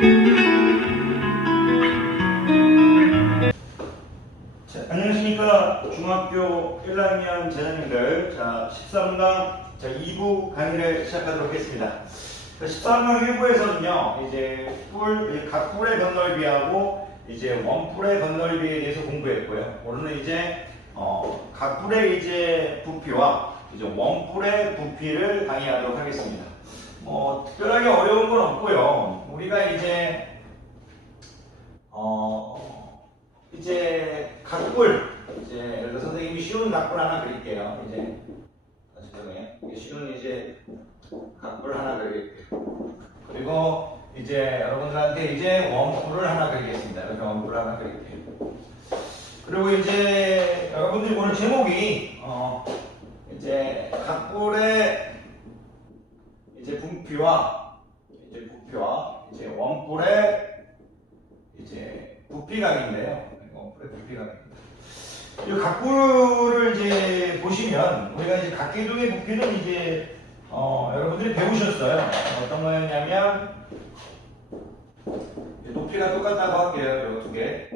자, 안녕하십니까. 중학교 1학년 자녀님들. 자, 13강 2부 강의를 시작하도록 하겠습니다. 13강 1부에서는요, 이제 각 뿔의 건널비하고 이제 원뿔의 건널비에 대해서 공부했고요. 오늘은 이제 각 뿔의 이제 부피와 이제 원뿔의 부피를 강의하도록 하겠습니다. 특별하게 어려운 건 없고요. 우리가 이제 각뿔, 예를 들어 선생님이 쉬운 각뿔 하나 그릴게요. 죄송해요. 쉬운 이제 각뿔 하나 그릴게요. 그리고 이제 여러분들한테 이제 원뿔을 하나 그리겠습니다. 이렇게 원뿔 하나 그릴게요. 그리고 이제 여러분들이 보는 제목이 이제 각뿔의 이제 부피와 이제 원뿔의 이제 부피각인데요. 원뿔의 부피각입니다. 이 각뿔을 이제 보시면 우리가 이제 각기둥의 부피는 이제 여러분들이 배우셨어요. 어떤 거였냐면 높이가 똑같다고 할게요. 요 두 개.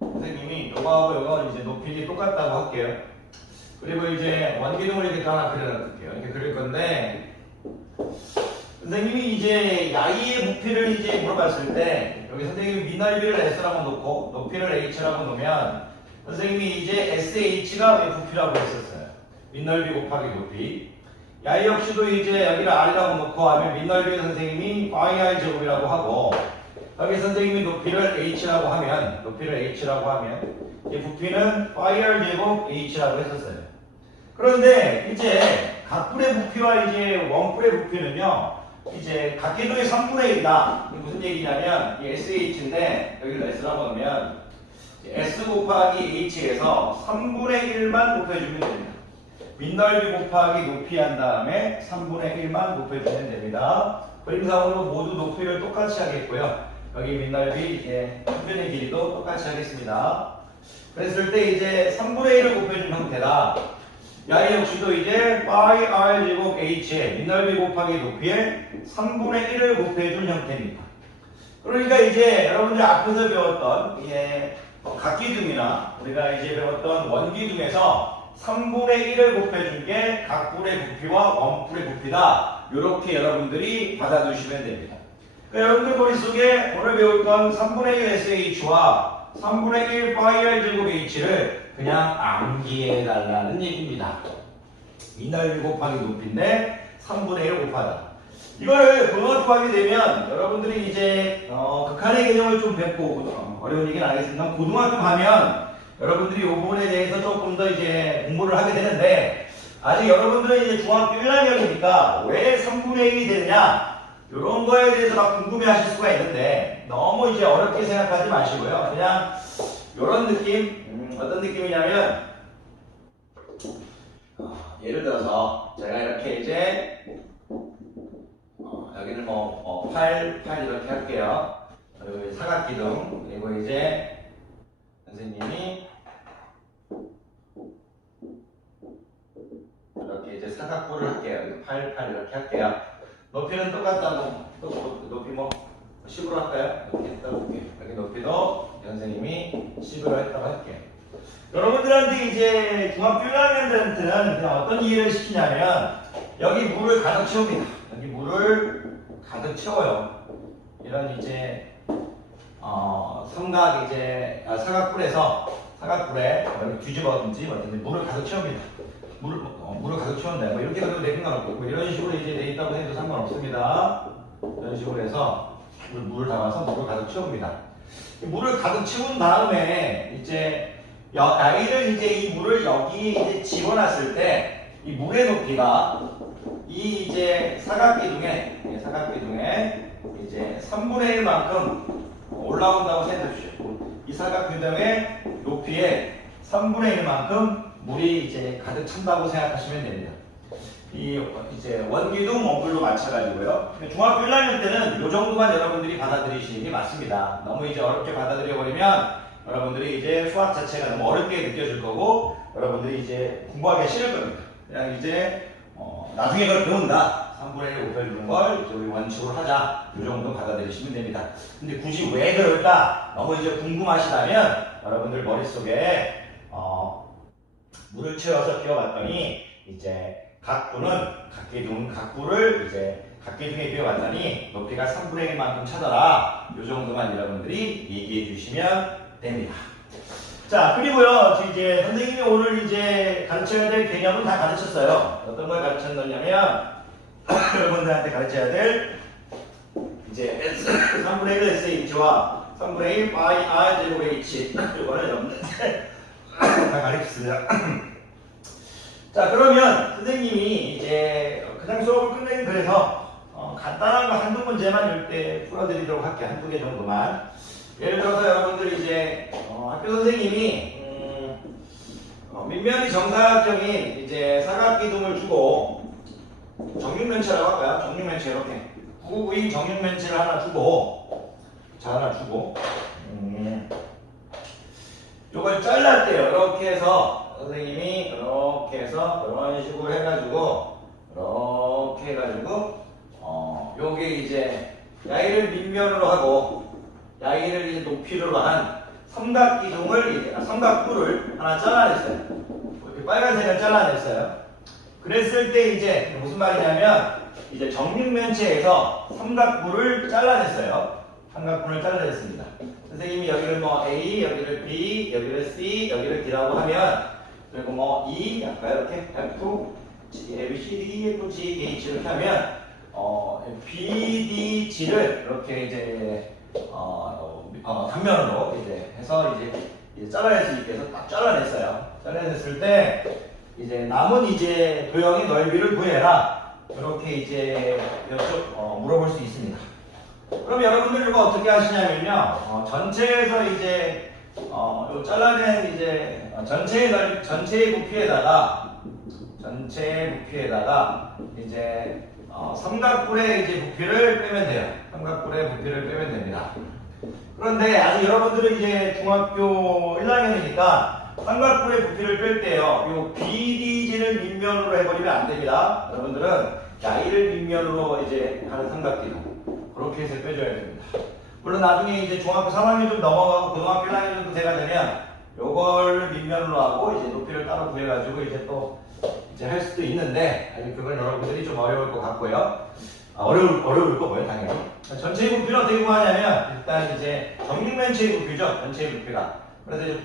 선생님이 요거하고 요거 이제 높이 똑같다고 할게요. 그리고 이제 원기둥을 이렇게 하나 그려놓을게요. 이렇게 그릴 건데 선생님이 이제 야이의 부피를 이제 물어봤을 때 여기 선생님이 미넓이를 S라고 놓고 높이를 H라고 놓으면 선생님이 이제 SH가 부피라고 했었어요. 미넓이 곱하기 높이. 야이 역시도 이제 여기를 R이라고 놓고 하면 미넓이는 선생님이 YR 제곱이라고 하고 여기 선생님이 높이를 H라고 하면 이 부피는 YR 제곱 H라고 했었어요. 그런데 이제 각뿔의 부피와 이제 원뿔의 부피는요, 이제 각기둥의 3분의 1이다. 무슨 얘기냐면 이 SH인데 여기를 S라고 하면 S 곱하기 H에서 3분의 1만 곱해주면 됩니다. 밑넓이 곱하기 높이 한 다음에 3분의 1만 곱해주면 됩니다. 그림상으로 모두 높이를 똑같이 하겠고요. 여기 밑넓이 이제 표준의 길이도 똑같이 하겠습니다. 그랬을 때 이제 3분의 1을 곱해준 형태다. 야이 역시도 이제 파이 r 제곱 h에 밑넓이 곱하기 높이에 3분의 1을 곱해준 형태입니다. 그러니까 이제 여러분들 앞에서 배웠던 각기둥이나 우리가 이제 배웠던 원기둥에서 3분의 1을 곱해준 게 각뿔의 부피와 원뿔의 부피다. 이렇게 여러분들이 받아두시면 됩니다. 그러니까 여러분들 머릿속에 오늘 배울 건 3분의 1 SH와 3분의 1 파이 r 제곱 h를 그냥 암기해달라는 얘기입니다. 밑넓이 곱하기 높이인데 3분의 1 곱하다. 이거를 고등학교 되면 여러분들이 이제 극한의 개념을 좀 뵙고 어려운 얘기는 안 하겠습니다. 고등학교 가면 여러분들이 이 부분에 대해서 조금 더 이제 공부를 하게 되는데 아직 여러분들은 이제 중학교 1학년이니까 왜 3분의 1이 되느냐 이런 거에 대해서 막 궁금해 하실 수가 있는데 너무 이제 어렵게 생각하지 마시고요. 그냥 이런 느낌, 어떤 느낌이냐면 예를 들어서 제가 이렇게 이제 여기는 팔 이렇게 할게요. 그리고 사각기둥, 그리고 이제 선생님이 이렇게 이제 사각뿔을 할게요. 팔 이렇게 할게요. 높이는 똑같다고, 높이 10으로 할까요? 이렇게 했다고 볼게요. 여기 높이도 선생님이 10으로 했다고 할게요. 여러분들한테 이제 중학교 1학년들한테는 그냥 어떤 이해를 시키냐면 여기 물을 가득 채웁니다. 여기 물을 가득 채워요. 이런 이제 사각뿔에 이렇게 뒤집어든지 물을 가득 채웁니다. 물을 가득 채운다. 이렇게 그려도 돼 상관없고 이런 식으로 이제 돼 있다고 해도 상관없습니다. 이런 식으로 해서 물을 담아서 물을 가득 채웁니다. 물을 가득 채운 다음에 이제 아이를 이제 이 물을 여기 이제 집어놨을 때 이 물의 높이가 이 이제 사각기둥에 이제 3분의 1만큼 올라온다고 생각해 주시죠. 이 사각기둥의 높이에 3분의 1만큼 물이 이제 가득 찬다고 생각하시면 됩니다. 이 이제 원기둥, 원뿔도 마찬가지고요. 중학교 1학년 때는 이 정도만 여러분들이 받아들이시는 게 맞습니다. 너무 이제 어렵게 받아들여 버리면 여러분들이 이제 수학 자체가 너무 어렵게 느껴질 거고 여러분들이 이제 공부하기 싫을 겁니다. 그냥 이제 나중에 그걸 배운다. 3분의 1 곱해주는 걸 이제 우리 원칙으로 하자. 이 정도 받아들이시면 됩니다. 근데 굳이 왜 그럴까? 너무 이제 궁금하시다면 여러분들 머릿속에 물을 채워서 비워봤더니 이제 각부를 이제 각기둥에 비워봤더니 높이가 3분의 1만큼 찾아라. 이 정도만 여러분들이 얘기해 주시면 됩니다. 자, 그리고요, 이제 선생님이 오늘 이제 가르쳐야 될 개념은 다 가르쳤어요. 어떤 걸 가르쳤느냐면, 여러분들한테 가르쳐야 될, 이제 3분의 1 SH와 3분의 1 by R 제곱 H. 이거는 여러분들한테 다 가르쳤습니다. 자, 그러면 선생님이 이제 그냥 수업을 끝내긴 그래서, 간단한 거 한두 문제만 이렇게 풀어드리도록 할게요. 한두 개 정도만. 예를 들어서 여러분들 이제 학교 선생님이 밑면이 정사각형인 이제 사각기둥을 주고 정육면체라고 할까요? 정육면체 이렇게 9구인 정육면체를 하나 주고 요걸 잘랐대요. 이렇게 해서 선생님이 이렇게 해서 이런 식으로 해가지고 이렇게 해가지고 요게 이제 야이를 밑면으로 하고 야이를 이제 높이로 한 삼각부를 하나 잘라냈어요. 이렇게 빨간색을 잘라냈어요. 그랬을 때 이제 무슨 말이냐면 이제 정육면체에서 삼각부를 잘라냈어요. 삼각부를 잘라냈습니다. 선생님이 여기를 뭐 A, 여기를 B, 여기를 C, 여기를 D라고 하면 그리고 뭐 E, 아까 이렇게 F, G, A, B, C, D, F, G, H 이렇게 하면 B, D, G를 이렇게 이제 단면으로 이제 해서 이제 잘라낼 수 있게 해서 딱 잘라냈어요. 잘라냈을 때 이제 남은 이제 도형의 넓이를 구해라. 이렇게 이제 물어볼 수 있습니다. 그럼 여러분들 이거 어떻게 하시냐면요. 전체에서 이제 요 잘라낸 이제 전체의 부피에다가 이제 삼각뿔의 이제 부피를 빼면 돼요. 삼각뿔의 부피를 빼면 됩니다. 그런데 아직 여러분들은 이제 중학교 1학년이니까 삼각뿔의 부피를 뺄 때요. 요 BDG를 밑면으로 해버리면 안 됩니다. 여러분들은 야이를 밑면으로 이제 하는 삼각기둥 그렇게 해서 빼줘야 됩니다. 물론 나중에 이제 중학교 3학년 좀 넘어가고 고등학교 1학년 정도 돼가 되면 요걸 밑면으로 하고 이제 높이를 따로 구해가지고 이제 또 이제 할 수도 있는데 아직 그건 여러분들이 좀 어려울 것 같고요. 어려울 거고요, 당연히. 전체의 부피는 어떻게 구하냐면 일단 이제 정육면체의 부피죠, 전체의 부피가. 그래서 이제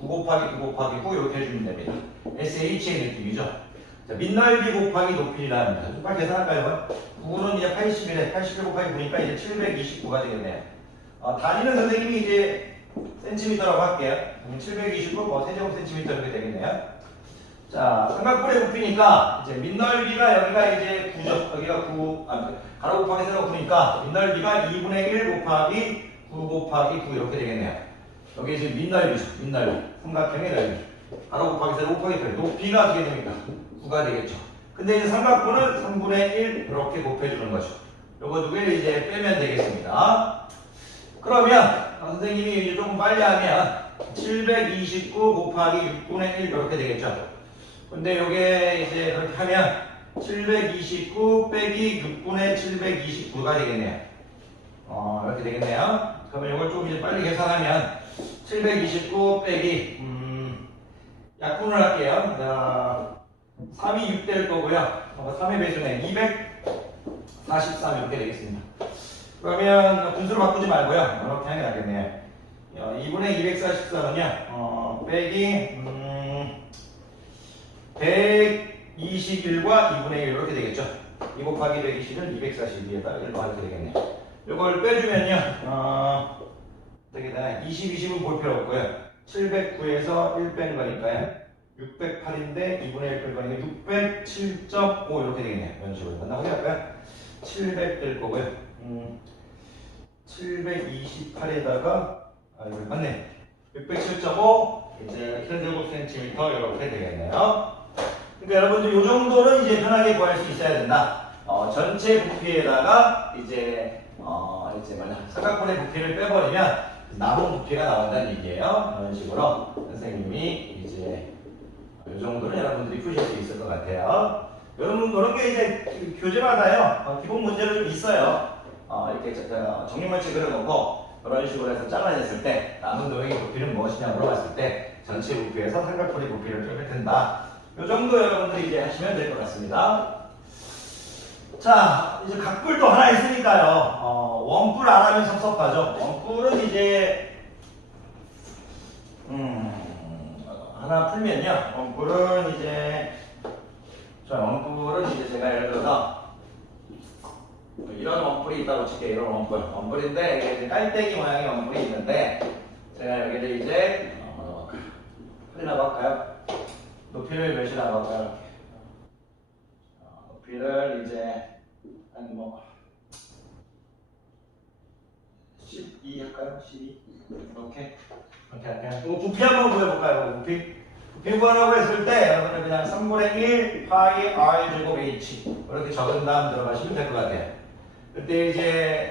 9 곱하기 9 곱하기 9 이렇게 해주면 됩니다. SH의 느낌이죠. 자, 밑넓이 곱하기 높이라는 겁니다. 좀 빨리 계산할까요? 9는 이제 81에 81 곱하기 9니까 이제 729가 되겠네요. 단위는 선생님이 이제 센티미터라고 할게요. 729, 세제곱 센티미터 이렇게 되겠네요. 자, 삼각뿔의 부피니까 이제 밑넓이가 여기가 이제 9죠. 여기가 9, 가로 곱하기 세로 9니까 밑넓이가 2분의 1 곱하기 9 곱하기 9 이렇게 되겠네요. 여기 지금 밑넓이죠. 밑넓이. 삼각형의 넓이. 가로 곱하기 세로 곱하기 8. 높이가 어떻게 됩니까? 9가 되겠죠. 근데 이제 삼각부는 3분의 1 이렇게 곱해주는 거죠. 요거 두 개를 이제 빼면 되겠습니다. 그러면 선생님이 이제 조금 빨리 하면 729 곱하기 6분의 1 이렇게 되겠죠. 근데 요게 이제 그렇게 하면 729 빼기 6분의 729가 되겠네요. 이렇게 되겠네요. 그러면 이걸 좀 이제 빨리 계산하면 729 빼기 약분을 할게요. 자, 3이 6 될 거고요. 3의 배수는 243 이렇게 되겠습니다. 그러면 분수를 바꾸지 말고요. 이렇게 하는 게 낫겠네요. 2분의 243은요. 빼기 121과 2분의 1 이렇게 되겠죠. 2 곱하기 120은 242에다 1 더하게 되겠네요. 이걸 빼주면요. 어떻게 되나? 20은 볼 필요 없고요. 709에서 1 빼는 거니까요. 608인데 2분의 1 뺄 거니까 607.5 이렇게 되겠네요. 이런 식으로. 만나보게 할까요? 700 될 거고요. 728에다가 이거 맞네. 607.5 이제 세제곱 센티미터 이렇게 되겠네요. 그러니까 여러분들 이 정도는 이제 편하게 구할 수 있어야 된다. 전체 부피에다가 이제 삼각분의 부피를 빼버리면 남은 부피가 나온다는 얘기예요. 이런 식으로 선생님이 이제 이 정도는 여러분들이 푸실 수 있을 것 같아요. 이런 게 이제 교재마다요, 기본 문제로 좀 있어요. 이렇게 정육면체 그려놓고 이런 식으로 해서 잘라냈을 때 남은 도형의 부피는 무엇이냐 물어봤을 때 전체 부피에서 삼각형의 부피를 쪼개 된다. 이 정도 여러분들이 이제 하시면 될 것 같습니다. 자, 이제 각불도 하나 있으니까요. 원뿔 안 하면 섭섭하죠. 원뿔은 이제 하나 풀면요. 원뿔은 이제 제가 예를 들어서 이런 원뿔이 있다고 칠게요. 이런 원뿔인데 이게 이제 깔때기 모양의 원뿔이 있는데 제가 여기를 이제 풀이라고 할까요? 높이를 몇이라고 할까요? 높이를 이제 한 12 할까요? 12 이렇게 할게요. 부피 한번 구해볼까요? 부피 구하라고 했을 때 여러분은 그냥 3분의 1 파이 r 제곱 h 이렇게 적은 다음 들어가시면 될 것 같아요. 그때 이제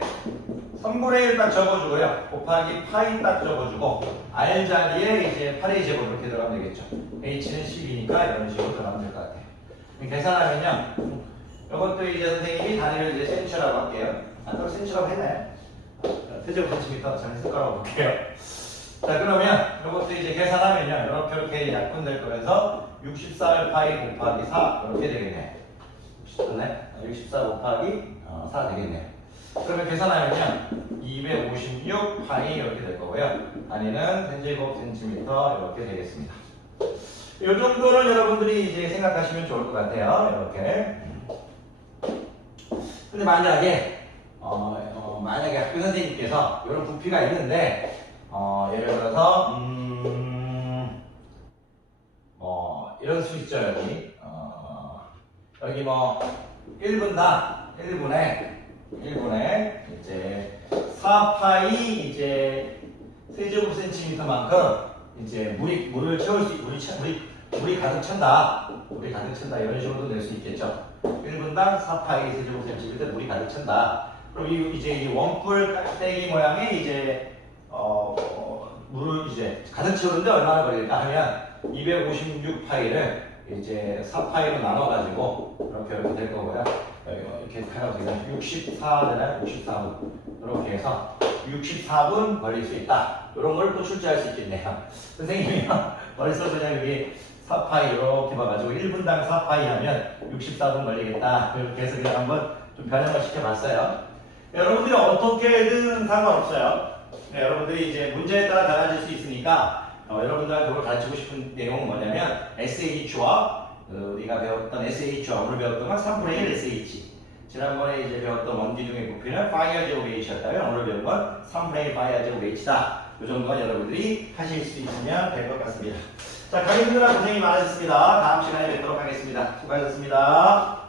3분의 1 딱 적어주고요. 곱하기 파이 딱 적어주고 r 자리에 이제 8a 제곱 이렇게 들어가면 되겠죠. h는 10이니까 이런 식으로 들어가면 될 것 같아요. 계산하면요. 이것도 이제 선생님이 단위를 이제 센치라고 할게요. 또 센치라고 했나요? 세제곱 센티미터 잘 했을 거라고 볼게요. 자, 그러면 이것도 이제 계산하면요. 이렇게 약분될 거라서 64 파이 곱하기 4 이렇게 되겠네요. 64 곱하기 4 되겠네요. 그러면 계산하면요. 256 파이 이렇게 될 거고요. 단위는 세제곱 센티미터 이렇게 되겠습니다. 이 정도는 여러분들이 이제 생각하시면 좋을 것 같아요. 이렇게. 근데 만약에 학교 선생님께서 이런 부피가 있는데 예를 들어서 이런 수 있죠. 여기 1분에 이제 4파이 이제 세제곱 센티미터만큼 이제 물을 채울 수 물이 가득 찬다. 이런 식으로도 낼 수 있겠죠. 1분당 4파이 세제곱 센티미터 물이 가득 찬다. 그럼 이제 이 원뿔 깔때기 모양의 이제 물을 이제 가득 채우는데 얼마나 걸릴까 하면 256파이를 이제 4파이로 나눠가지고 이렇게 될 거고요. 이렇게 해가지고 64 되나요? 64분 이렇게 해서 64분 걸릴 수 있다. 이런 걸 또 출제할 수 있겠네요. 선생님이 머릿속에 그냥 여기 4파이 이렇게 봐가지고 1분당 4파이 하면 64분 걸리겠다. 이렇게 해서 그냥 한번 좀 변형을 시켜봤어요. 여러분들이 어떻게든 상관없어요. 네, 여러분들이 이제 문제에 따라 달라질 수 있으니까 여러분들한테 오늘 가르치고 싶은 내용은 뭐냐면 SH와 우리가 배웠던 SH와 오늘 배웠던 건 3분의 1 SH. 지난번에 이제 배웠던 원기둥의 부피는 파이어 제곱 H였다면 오늘 배운 건 3분의 1 파이어 제곱 H다. 이 정도는 여러분들이 하실 수 있으면 될 것 같습니다. 자, 강의분들아 고생이 많으셨습니다. 다음 시간에 뵙도록 하겠습니다. 수고하셨습니다.